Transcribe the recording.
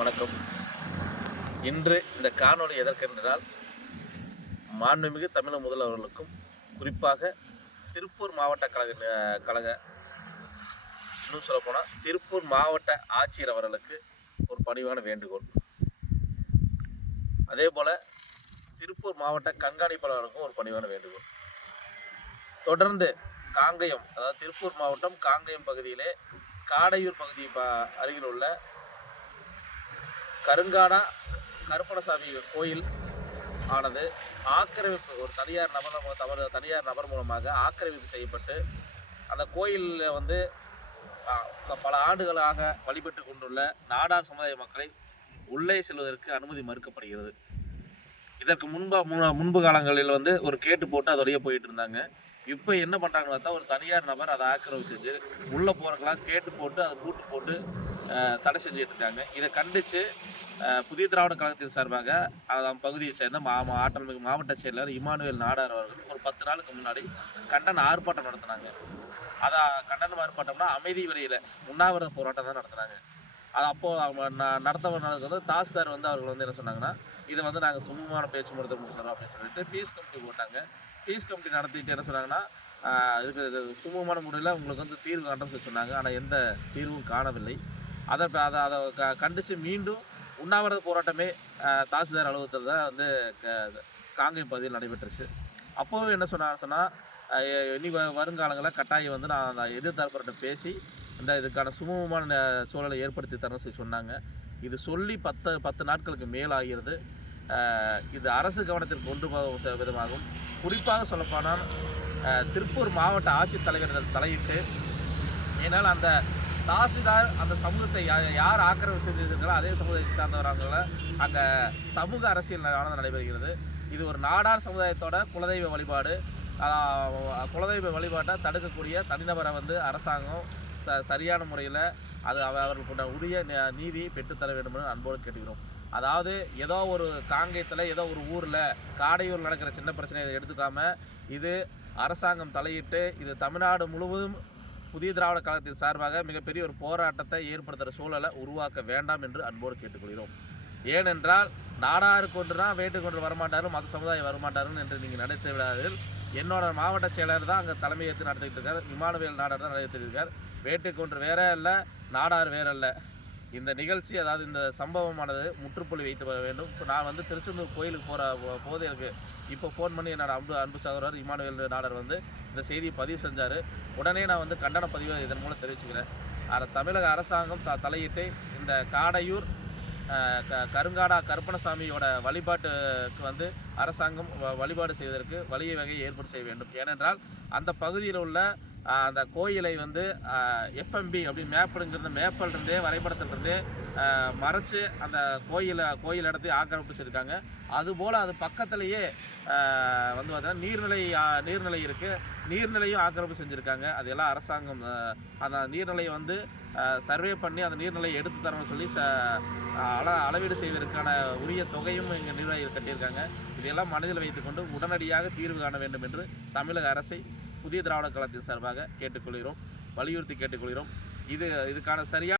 அனைவருக்கும் வணக்கம். இன்று இந்த காணொளி எதற்கென்றால் மாண்புமிகு தமிழக முதல்வர்களுக்கும் குறிப்பாக திருப்பூர் மாவட்ட கழக கழக இன்னும் சொல்லப்போனால் திருப்பூர் மாவட்ட ஆட்சியர் அவர்களுக்கு ஒரு பணிவான வேண்டுகோள். அதே போல் திருப்பூர் மாவட்ட கண்காணிப்பாளருக்கும் ஒரு பணிவான வேண்டுகோள். தொடர்ந்து காங்கயம் அதாவது திருப்பூர் மாவட்டம் காங்கயம் பகுதியிலே காடையூர் பகுதி அருகில் உள்ள கருங்காடா கருப்பணசாமி கோயில் ஆனது ஆக்கிரமிப்பு ஒரு தனியார் நபர் மூ- தவறு தனியார் நபர் மூலமாக ஆக்கிரமிப்பு செய்யப்பட்டு அந்த கோயிலில் வந்து பல ஆண்டுகளாக வழிபட்டு கொண்டுள்ள நாடார் சமுதாய மக்களை உள்ளே செல்வதற்கு அனுமதி மறுக்கப்படுகிறது. இதற்கு முன்பா முன்பு காலங்களில் வந்து ஒரு கேட்டு போட்டு அதோடய போயிட்டு இருந்தாங்க. இப்போ என்ன பண்ணுறாங்கன்னு பார்த்தா ஒரு தனியார் நபர் அதை ஆக்கிரமிப்பு செஞ்சு உள்ளே போகிறக்கெல்லாம் கேட்டு போட்டு அதை பூட்டு போட்டு தடை செஞ்சுட்டு இருக்காங்க. இதை கண்டித்து புதிய திராவிட கழகத்தின் சார்பாக அதன் பகுதியை சேர்ந்த மா மா- ஆற்றல் மிகு மாவட்ட செயலர் இமானுவேல் நாடார் அவர்கள் ஒரு பத்து நாளுக்கு முன்னாடி கண்டன ஆர்ப்பாட்டம் நடத்தினாங்க. அதை கண்டன ஆர்ப்பாட்டம்னா அமைதி வழியில் உண்ணாவிரத போராட்டம் தான் நடத்துனாங்க அது அப்போது அவங்க ந- நடத்த நடக்குது தாஸ்தார் வந்து அவர்கள் வந்து என்ன சொன்னாங்கன்னா இதை வந்து நாங்கள் சுமூகமான முறை கொடுத்துறோம் அப்படின்னு சொல்லிட்டு பீஸ் கமிட்டி போட்டாங்க. பீஸ் கமிட்டி நடத்திட்டு என்ன சொன்னாங்கன்னா இதுக்கு சுமூகமான முறையில் உங்களுக்கு வந்து தீர்வு காண்றோம்னு சொல்லி சொன்னாங்க. ஆனால் எந்த தீர்வும் காணவில்லை. அதை அதை அதை க கண்டித்து மீண்டும் உண்ணாவிரத போராட்டமே தாசில்தார் அலுவலகத்தில் தான் வந்து க- காங்கேயம் பகுதியில் நடைபெற்றுச்சு. அப்போவும் என்ன சொன்னாங்க சொன்னால் இனி வ வருங்காலங்களில் கட்டாயம் வந்து நான் அந்த எதிர்த்தரப்பிட்ட பேசி இந்த இதுக்கான சுமூகமான சூழலை ஏற்படுத்தி தரணும்னு சொல்லி சொன்னாங்க. இது சொல்லி பத்து பத்து நாட்களுக்கு மேல் ஆகிறது இது அரசு கவனத்தில் கொண்டு போகும் விதமாகும். குறிப்பாக சொல்லப்போனால் திருப்பூர் மாவட்ட ஆட்சித்தலைவர்கள் தலையிட்டு ஏன்னால் அந்த தாசில்தார் அந்த சமூகத்தை யார் ஆக்கிரமிப்பு செஞ்சிருக்கிறாங்களோ அதே சமூகத்தை சார்ந்தவர்கள அங்கே சமூக அரசியல் ஆனது நடைபெறுகிறது. இது ஒரு நாடார் சமுதாயத்தோட குலதெய்வ வழிபாடு. குலதெய்வ வழிபாட்டை தடுக்கக்கூடிய தனிநபரை வந்து அரசாங்கம் ச சரியான முறையில் அது அவ உரிய ந- நீதியை பெற்றுத்தர வேண்டும் என்று அன்போடு கேட்டுக்கிறோம். அதாவது ஏதோ ஒரு காங்கேயத்தில் ஏதோ ஒரு ஊரில் காடையூர் நடக்கிற சின்ன பிரச்சனையை எடுத்துக்காம இது அரசாங்கம் தலையிட்டு இது தமிழ்நாடு முழுவதும் புதிய திராவிட கழகத்தின் சார்பாக மிகப்பெரிய ஒரு போராட்டத்தை ஏற்படுத்துகிற சூழலை உருவாக்க வேண்டாம் என்று அன்போடு கேட்டுக்கொள்கிறோம். ஏனென்றால் நாடாருக்கு ஒன்று தான் வேட்டுக்கொண்டு வரமாட்டாரும் மத சமுதாயம் வரமாட்டாரும் என்று நீங்கள் நினைத்து விடாதீர்கள் என்னோட மாவட்ட செயலர் தான் அங்கே தலைமையேற்று நடத்திட்டு இருக்கார். இமானுவேல் நாடார் தான் நடத்திட்டு இருக்கார். வேட்டுக்கொன்று வேற இல்லை நாடார் வேற இல்லை இந்த நிகழ்ச்சி அதாவது இந்த சம்பவமானது முற்றுப்புள்ளி வைத்து வர வேண்டும். இப்போ நான் வந்து திருச்செந்தூர் கோயிலுக்கு போகிற போது எனக்கு. இப்போ ஃபோன் பண்ணி என்னோட அன்பு அன்பு சகோதரர் இமானுவேல் நாடார் வந்து இந்த செய்தியை பதிவு செஞ்சார். உடனே நான் வந்து கண்டன பதிவை இதன் மூலம் தெரிவிச்சுக்கிறேன். ஆனால் தமிழக அரசாங்கம் த தலையிட்டு இந்த காடையூர் க கருங்காடா கருப்பணசாமியோட வழிபாட்டுக்கு வந்து அரசாங்கம் வ- வழிபாடு செய்வதற்கு வழியை வகையை ஏற்பாடு செய்ய வேண்டும். ஏனென்றால் அந்த பகுதியில் உள்ள அந்த கோயிலை வந்து எஃப்எம்பி அப்படின்னு மேப்பிடுங்கிறது மேப்பில் இருந்தே வரைபடத்துல இருந்தே மறைச்சு அந்த கோயிலை கோயில் இடத்தையும் ஆக்கிரமிச்சிருக்காங்க. அதுபோல் அது பக்கத்துலேயே வந்து பார்த்தீங்கன்னா நீர்நிலை நீர்நிலை இருக்குது நீர்நிலையும் ஆக்கிரமிப்பு செஞ்சுருக்காங்க. அதெல்லாம் அரசாங்கம் அந்த நீர்நிலையை வந்து சர்வே பண்ணி அந்த நீர்நிலையை எடுத்து தரணும்னு சொல்லி ச அள அளவீடு செய்வதற்கான உரிய தொகையும் இங்கே நிர்வாகிகள் கட்டியிருக்காங்க. இதையெல்லாம் மனதில் வைத்துக்கொண்டு உடனடியாக தீர்வு காண வேண்டும் என்று தமிழக அரசை புதிய திராவிட கழகத்தின் சார்பாக கேட்டுக்கொள்கிறோம் வலியுறுத்தி கேட்டுக்கொள்கிறோம். இது இதுக்கான சரியான